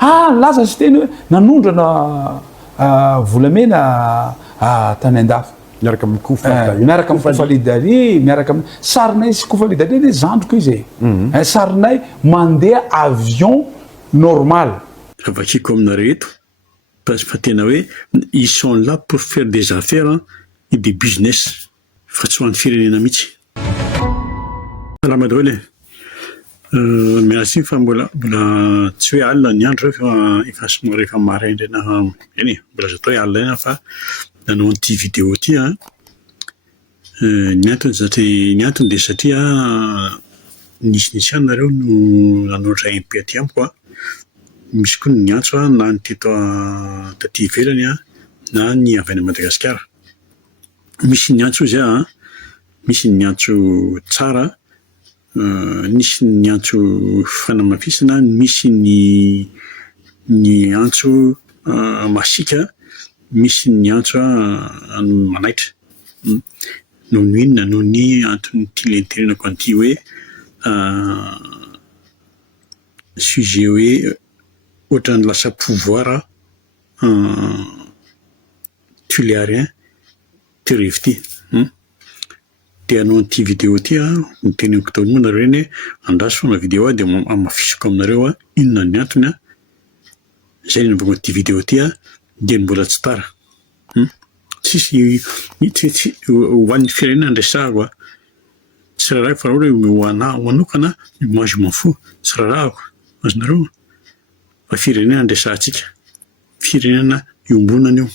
laza sy teny hoe nanondrana volamena tany an-dafa miaraka miaraka amin'ny kofalidari miaraka amin'ny sarinay sy kofalidari le zandroko izy sarinay mandeha avion normal avakiko aminareo eto fa tena hoe ils sont là pour faire des affaires et des business fa tsy ho an'ny firenena mihitsy. Salama daholo merci fa mbola tsy hoe alina ny andro fa efa somary efa maraindrana eny mbola azo atao hoe alina ena fa nanao an'ity vidéo ty ny antony dia satria nisy anareo no nanoatra MP aty amiko misy koa ny antso na ny teto taty ivelany na ny avy any Madagasikara. Misy ny antso izy misy ny antso tsara, misy ny antso fanamafisana, misy ny antso masika, misy ny antso manaitra. Noho ny inona noho ny antony tilentenenako an'ity hoe sujet hoe ohatran'ny lasa pouvoir tuléarien ty revo ty. Dia hanao an'ity vidéo ty niteneniko tao moa nareo eny andraso fona vidéo dia amafisiko aminareo inona ny antony zay ny navako an'ity vidéo ty dia mbola tsy tara. Tsisy ho an'ny firenena andresahako tsy raharaha fa raha hoe ho anahy manokana moi je m'en fous tsy raharahako azonareo fa firenena andresahantsika firenena iombonana io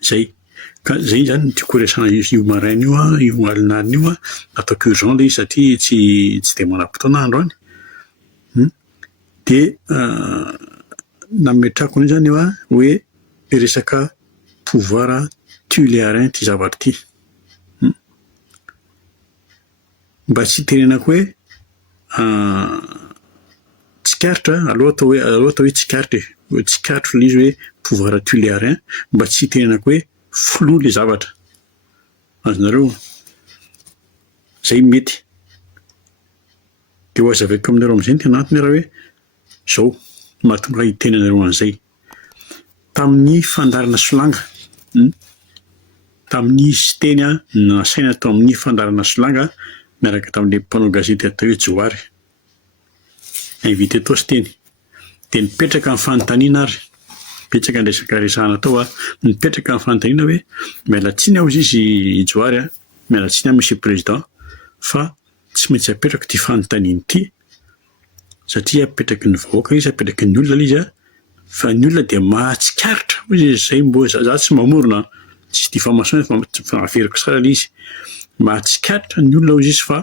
zay zany ny tiako resana io maraina io alinarina io ataoko urgent le izy satria tsy dia manam-potoana andro any dia nametrahako ny zany hoe resaka pouvoir tuléarien ty zavatra ty mba tsy tenenako hoe tsikaritra aloha atao hoe tsikaritra le izy hoe pouvoir tuléarien mba tsy tenenako hoe flou le zavatra azonareo zay mety dia ho azavaiko aminareo amin'izay ny tena antony raha hoe zao mahatonga hitenenareo an'izay tamin'ny fandarana solanga tamin'ny siteny nasaina tao amin'ny fandarana solanga miaraka tamin'ilay mpanao gazety atao hoe Johary invité tao siteny dia nipetraka amin'ny fanontaniana ary mipetraka ny resaka resahana tao mipetraka amin'ny fanontaniana hoe mialatsiny aho izy Johary mialatsiny aho monsieur président fa tsy maintsy apetraka ty fanontaniana ity satria apetraky ny vahoaka izy apetraky ny olona izy fa ny olona dia mahatsikaritra izy zay mbo za tsy mamorona tsy diffamation fa averiko tsara le izy mahatsikaritra ny olona izy fa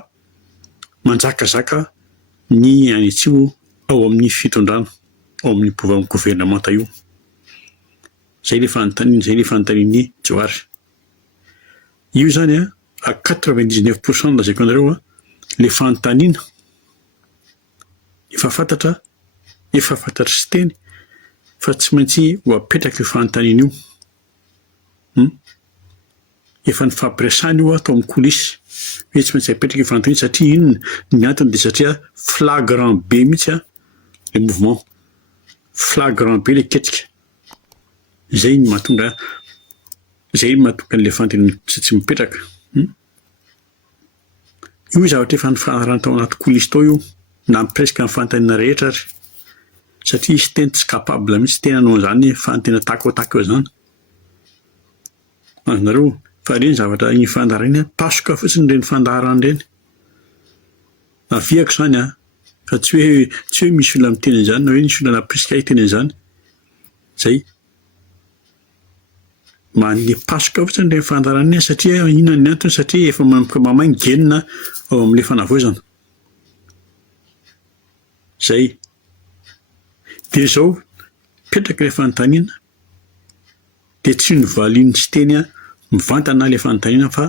manjakazaka ny any atsimo ao amin'ny fitondrano ao amin'ny gouvernemanta io zay le fanontaniany Johary io zany à 99% lazaiko anareo le fanontaniana efa fantatra sy teny fa tsy maintsy ho apetraka io fanontaniana io efa ny fampiresahana io atao amin'ny kolisy hoe tsy maintsy apetraka io fanontaniana satria inona ny antony dia satria flagrant be mihitsy le mouvement flagrant be le ketrika zay ny mahatonga an'le fanontaniana tsy mipetraka io zavatra efa nyfanarana tao anaty kolisy tao io na presque amin'ny fanontaniana rehetra ary satria izy tena tsy capable mihitsy tena anao an'izany fanontaniana tako zany azonareo fa reny zavatra ny fandarana pasoka fotsiny reny fandarana reny aviako zany fa tsy hoe misy olona miteny an'izany na hoe misy olona napriska hiteny an'izany zay mandeha pasoka fotsiny reny fandarana satria inona ny antony satria efa mamaingenina ao amin'ile fanavoazana zay dia zao petraka ilay fanontaniana dia tsy novaliany tsy teny mivantana ilay fanontaniana fa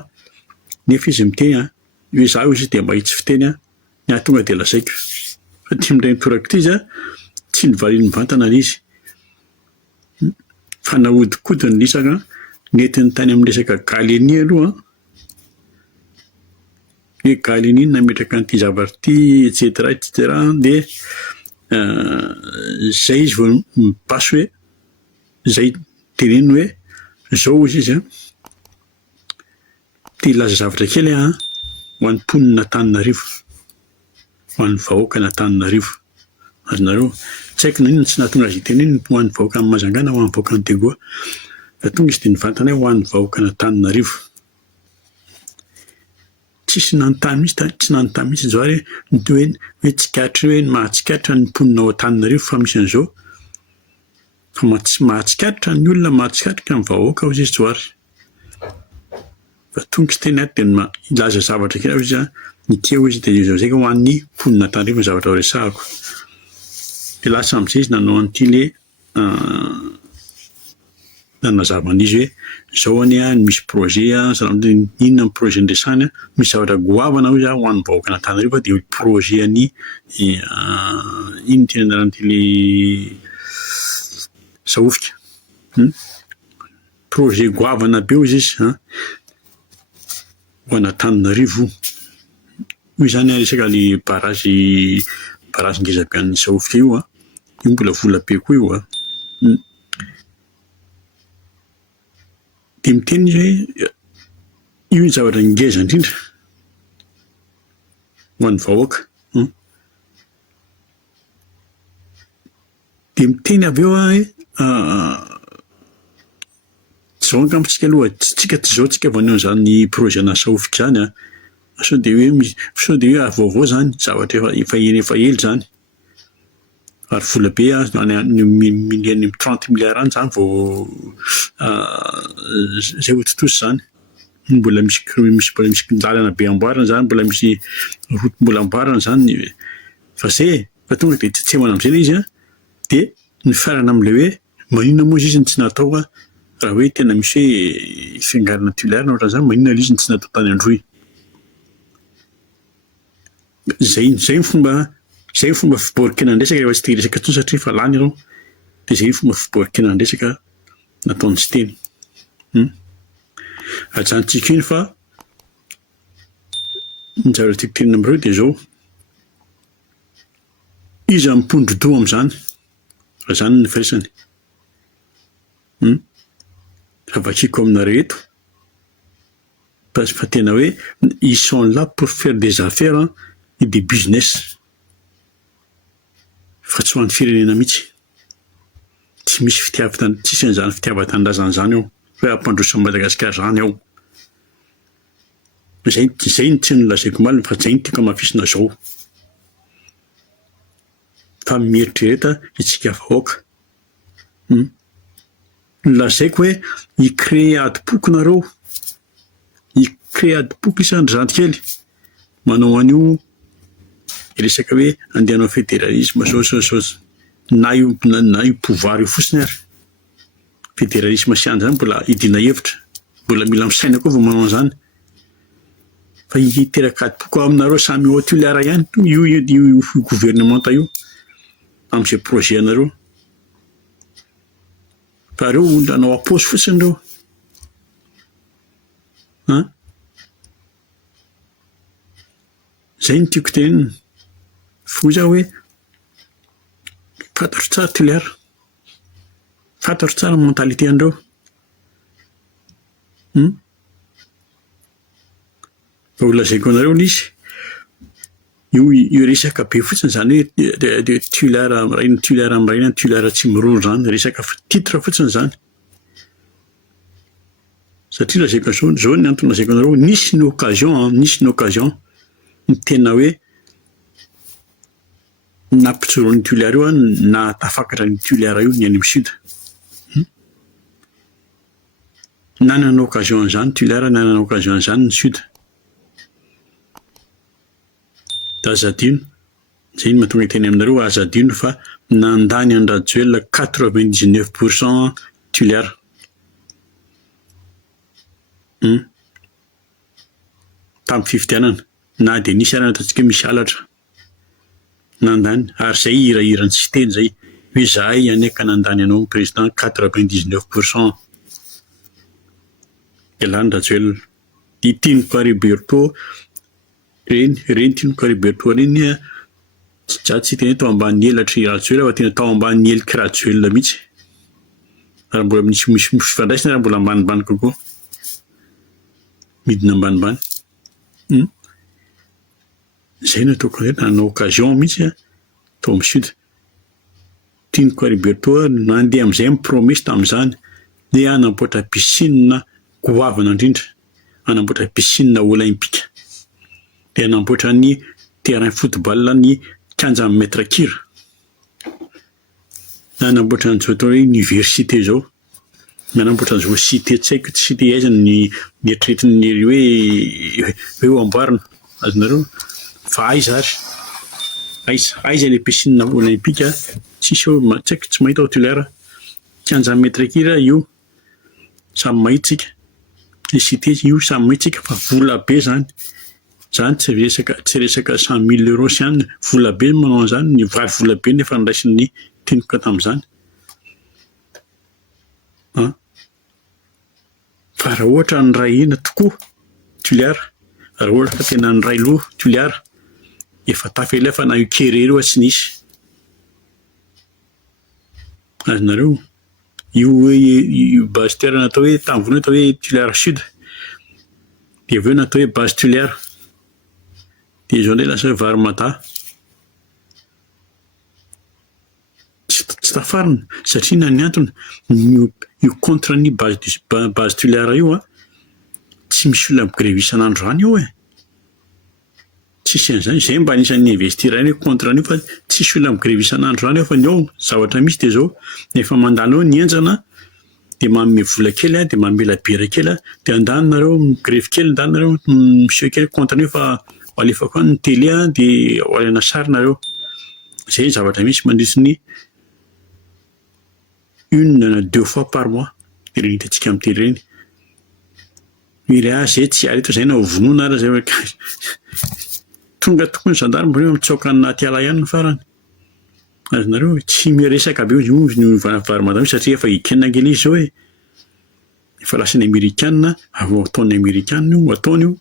nefa izy miteny hoe za izy dia mahitsy fiteny ny ahatonga dia lazaiko fa ty amin'ireny mitoraka ity izy tsy novaliany mivantana le izy fa nahodinkodiny lisaka netiny tany amin'ny resaka Galeny aloha hoe Galeny nametraka an'ity zavatra ity etc dia zay izy vao mipaso hoe zay teneny hoe zao izy izy tia laza zavatra kely ho an'ny mponina-Antananarivo, ho an'ny vahoaka-n'Antananarivo. Azonareo tsy haiko na inona tsy nahatonga azy teny ho an'ny vahoaka amin'ny Majangana, ho an'ny vahoaka ny Tegoa, fa tonga izy dia nivantana hoe ho an'ny vahoaka-n'Antananarivo. Tsisy nanontany mihitsy, tsy nanontany mihitsy Johary hoe tsikatra hoe mahatsikatra ny mponina ao Antananarivo fa misy an'izao. Fa mahatsikatra ny olona, mahatsikatra ny vahoaka hozy izy Johary. Fa tonga izy teny dia ilaza zavatra kely izy nikeo izy dia izao zay ho an'ny mponina-Antananarivo ny zavatra resahako. Dia lasa amin'izay izy nanao an'ity ilay nanazava an'izy hoe zao any misy projet inona ny projet nresahany misy zavatra goavana izy ho an'ny vahoaka-n'Antananarivo dia projet any ino tena anaran'ity Sahofika. Projet goavana be izy ho an'Antananarivo. Io zany resaka ilay barazy ngeza-be an'ny Sahofika io io mbola vola be koa io dia miteny izy hoe io ny zavatra ngeza indrindra ho an'ny vahoaka. Dia miteny avy eo hoe zao angampontsika aloha tsika tsy zao tsika vaneo an'izany projet-na Sahofika zany sao dia hoe avaovao zany zavatra efa ely zany ary vola be miliany 30 milliards any zany vao zay ho totosa zany. Mbola misy lalana be amboarina zany, mbola misy route mbola amboarina zany. Fa zay fa tonga dia tsetsehana amin'izay ilay izy dia nifarana amin'ilay hoe maninona moa izy ny tsy natao raha hoe tena misy hoe fiangarana tuliara ohatran'izany, maninona ilay izy ny tsy natao tany Androy. Zay ny fomba fiborikena ny resaka rehefa tsy te hiresaka intsony satria fa lany ianao. Dia zay ny fomba fiborikena ny resaka nataony tsy teny. Ajanontsika iny fa ny zavatra tiako tenena amin'ireo dia zao, iza mipondro-doha amin'izany raha izany ny firesany. Raha vakiako aminareo eto fa tena hoe ils sont là pour faire des affaires et des business fa tsy ho an'ny firenena mihitsy. Tsy misy tsisy an'izany fitiavan-tanindrazana izany ao hoe ampandroso Madagasikara izany ao. Zay ny tsy nolazaiko malina fa zay ny tiako hamafisina zao. Fa mieritrereta isika vahoaka. Nolazaiko hoe hicréer adi-poko nareo, hicréer adi-poko isan'andro zandrikely manao an'io resaka hoe andeha hanao fédéralisme zao na io pouvoir io fotsiny ary. Fédéralisme sy andro zany mbola hidiana hevitra, mbola mila misaina koa vao manao an'izany. Fa hiteraka adi-poko aminareo samy ao tuliara ihany io gouvernementa io amin'izay projet anareo. Fa reo nanao apaosy fotsiny reo. Zay ny tiako tenenina. Fo zaho hoe fantatro tsara tuliara, fantatro tsara mentalité andreo. Fa olazaiko anareo izy io resaka be fotsiny zany hoe tuliara amiraina, tuliara tsy miroro zany, resaka titre fotsiny zany. Satria lazaiko zao ny antony lazaiko anareo, nisy ny occasion ny tena hoe nampijoro ny tuliara io na tafakatra ny tuliara io ny any amin'ny sud. Nanana occasion an'izany tuliara, nanana occasion an'izany ny sud. Da aza adino, zay ny mahatonga teny aminareo aza adino fa nandany an'i Rajoelina 99% tuliara. Tamin'ny fifidianana na dia nisy ary ataontsika misy halatra nandany, ary zay hirahirany tsy teny zay hoe zahay aneka nandany anao président 99%. Elany Rajoelina. Tianoko Heriberto reny tianoko Heriberto reny tsy tena tao ambanin'ny elatry Rajoelina fa tena tao ambanin'ny eliky Rajoelina mihitsy. Raha mbola misy fifandraisana raha mbola ambanimbany kokoa. Midina ambanimbany. Zay no ataoko hoe nanao occasion mihitsy tao amin'ny sud. Tianiko Heriberto nandeha amin'izay mipromesy tamin'izany hoe hanamboatra piscine goavana indrindra, hanamboatra piscine olympique, dia hanamboatra ny terrain football ny 15 mètres kira, hanamboatra an'izao atao hoe université zao, hanamboatra an'izao cité tsy haiko cité aiza ny eritreretin'ny hoe amboarina azonareo fa aiza ary aiza ilay piscine olympique tsisy eo tsy haiko tsy mahita ao Tulaire 15 mètres kira io samy mahitsika ny cité io samy mahitsika fa vola be zany tsy resaka 100 000 euros sy any vola be manao an'izany ny vary vola be nefa niraisin'ny tiniko tamin'izany fa raha ohatra nyray ina tokoa Tulaire, raha ohatra ka tena nyray loha Tulaire efa tafelefa na io kerery io tsy nisy azonareo io hoe base terre natao hoe tamin'ny voalohany natao hoe Tulaire sud dia aveo natao hoe base Tulaire dia izao indray lasa vary mata tsy tafarina satria na ny antony io contre ny base Tulaire io tsy misy olona migrevy isan'andro any io tsisy an'izany izay mba anisan'ny investir any hoe contre an'io fa tsisy olona migrevy isan'andro any fa ny ao zavatra misy dia zao nefa mandalo eo ny enjana dia manome vola kely dia manome labera kely dia andanonareo migrevy kely andanonareo miseho kely contre an'io fa alefa koa ny télé dia alana sary nareo izay zavatra misy mandritsy ny 1 à 2 fois par mois dia reny hitantsika amin'ny télé reny zay tsy ary eto izay na vonoana ara zay tonga tokony ny gendarme reo mitsoaka anaty ala ihany ny farany azonareo tsy miresaka be ny varimandamy satria efa ikena kely izy zao efa lasa ny Amerikanina avy ataon'ny Amerikanina io ataony io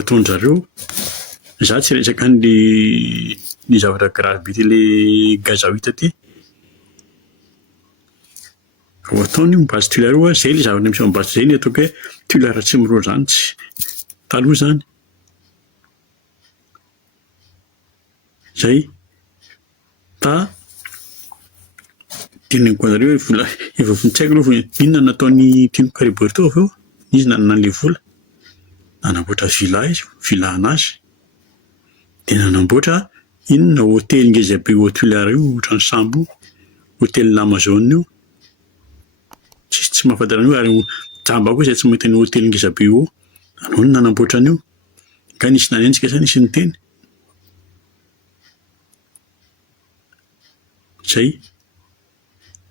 ataon'zareo za tsy resaka ny zavatra grave be le gazaoita ty ataony io base Tulaire io zay le zavatra misy base zay ny ataoko hoe Tulaire tsy miroro zany tsy taloha zany zay teneniko anareo vola efa vonitsaiko aloha inona nataony Tiniko Heriberto aveo izy nanan'le vola nanamboatra villa anazy dia nanamboatra inona hôtely ngeza be ao Tulaire io ohatran'ny sambo hôtely l'Amazone io tsy mahafantatra an'io ary jamba koa izay tsy mahita ny hôtely ngeza be io anao no nanamboatra an'io ka nisy nanenjika sa nisy niteny zay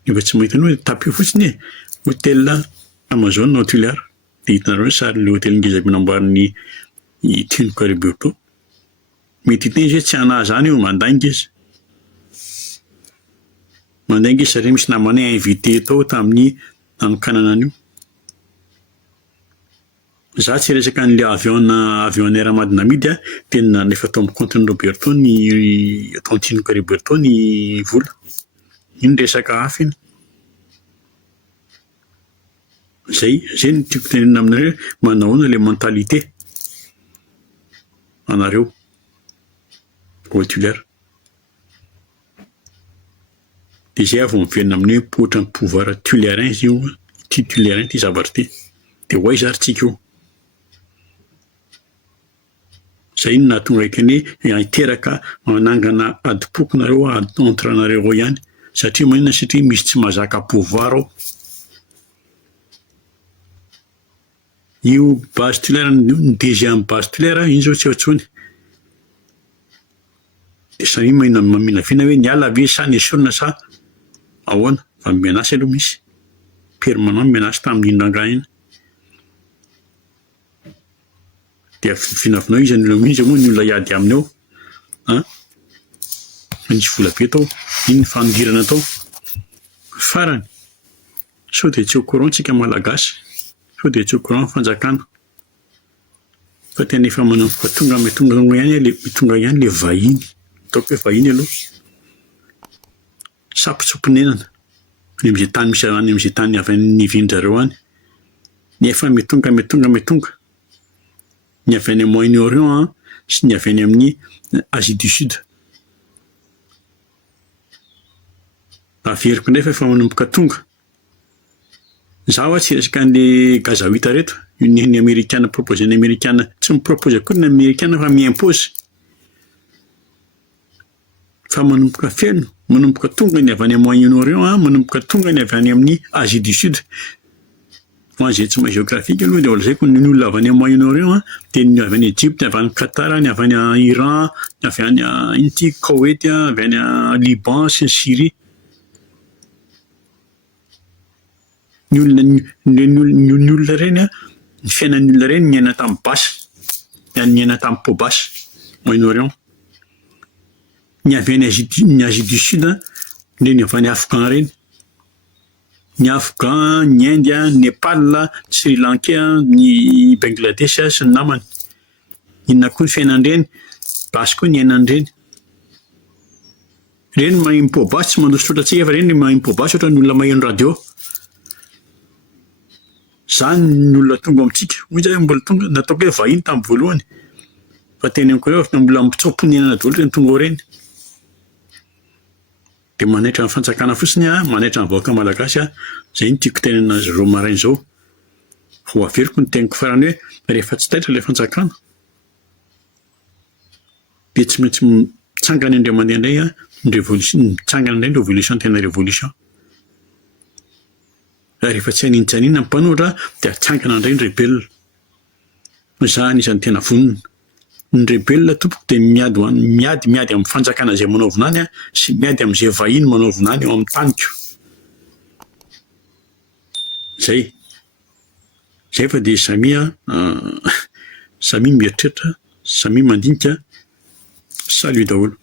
efa tsy mahita an'io tapio fotsiny hôtel Amazone ao Tulaire dia hitanareo ny sarin'ilay hôtely ngeza be namboarin'ny Tiniko Heriberto mety hiteny izy hoe tsy anahy io mandainga izy satria misy namanay invité tao tamin'ny anokanana an'io za tsy resaka n'le avionnaire madinamidy dia nefa tao amin'ny compte-ny Roberto ataon'ny Tiniko Heriberto ny vola iny resaka hafa iny zay no tiako tenenina aminareo manahoana ilay mentalité anareo ao Tulaire dia zay avy miverina amin'ny hoe ohatran'ny pouvoir tulairein izy io ty tulairein ty zavatra ty dia ho aiza ary tsika io zay no nahatonga ekeny hoe hiteraka manangana adipoko nareo entre anareo ao ihany satria manina satria misy tsy mahazaka pouvoir ao io base Tulaire ny deuxième base Tulaire iny zao tsy ao intsony dia samy maminavina hoe niala ve sa niesorina sa ahoana fa menasy aloha misy permanent menasy tamin'ny Indrangahy iny dia finavinao izy ny olona mihitsy moa ny olona hiady aminy ao nisy vola be tao iny ny fanongirana tao farany sao dia tsy au courant tsika malagasy sao dia tsy au courant fanjakana fa tena efa manomboka tonga mitonga ihany le vahiny, ataoko hoe vahiny aloha, sampitsomponenana ny am'izay tany misy any am'izay tany avy ny vin-drareo any, nefa mitonga ny avy any Moyen-Orient sy ny avy any amin'ny Asie du Sud. Averiko indray fa efa manomboka tonga. Zaho tsy resaka an'le gazahoita reto, ny Amerikana proposé-ny Amerikana, tsy mipropôzy akory ny Amerikana fa mi-impôzy. Fa manomboka feno, manomboka tonga ny avy any Moyen-Orient, manomboka tonga ny avy any amin'ny Asie du Sud. Ho an'izay tsy mahay géographique aloha dia lazaiko ny olona avy any Moyen-Orient dia ny avy any Egypte, ny avy any Qatar, ny avy any Iran, ny avy any Inti, Koweït, avy any Liban sy ny Syrie. Ny olona ireny ny fiainan'ny olona ireny niaina tamin'ny basy, niaina tamin'ny peau basy, Moyen-Orient. Ny avy any Asie du Sud, ny avy any Afghan ireny. Ny Afghan, ny Inde, Népal, Sri Lanka, ny Bangladesh sy ny namany. Inona koa ny fiainan'ireny? Basy koa ny ainan'ireny. Ireny mahay peau basy tsy mandrosotra antsika fa ireny mahay peau basy ohatran'ny olona maheno radio. Izany ny olona tonga amintsika. Hoy zay mbola tonga, nataoko hoe vahiny tamin'ny voalohany. Fa teneniko hoe fa mbola mitsoponenana daholo ny tonga ao ireny. Dia manaitra ny fanjakana fotsiny manaitra ny vahoaka malagasy izay no tiako tenenana azy ireo maraina izao. Ho averiko ny teniko farany hoe rehefa tsy taitra ilay fanjakana dia tsy maintsy mitsangana indray mandeha indray ny révolution, mitsangana indray ny révolution, tena révolution. Rehefa tsy haninjanina ny mpanoratra dia atsangana indray ny rebelina. Izaho anisan'ny tena vonona. Ny rebelina tompoko dia miady amin'ny fanjakana izay manaovina any sy miady amin'izay vahiny manaovina any ao amin'ny taniko. Zay fa dia samy mieritreritra, samy mandinika, salut daholo.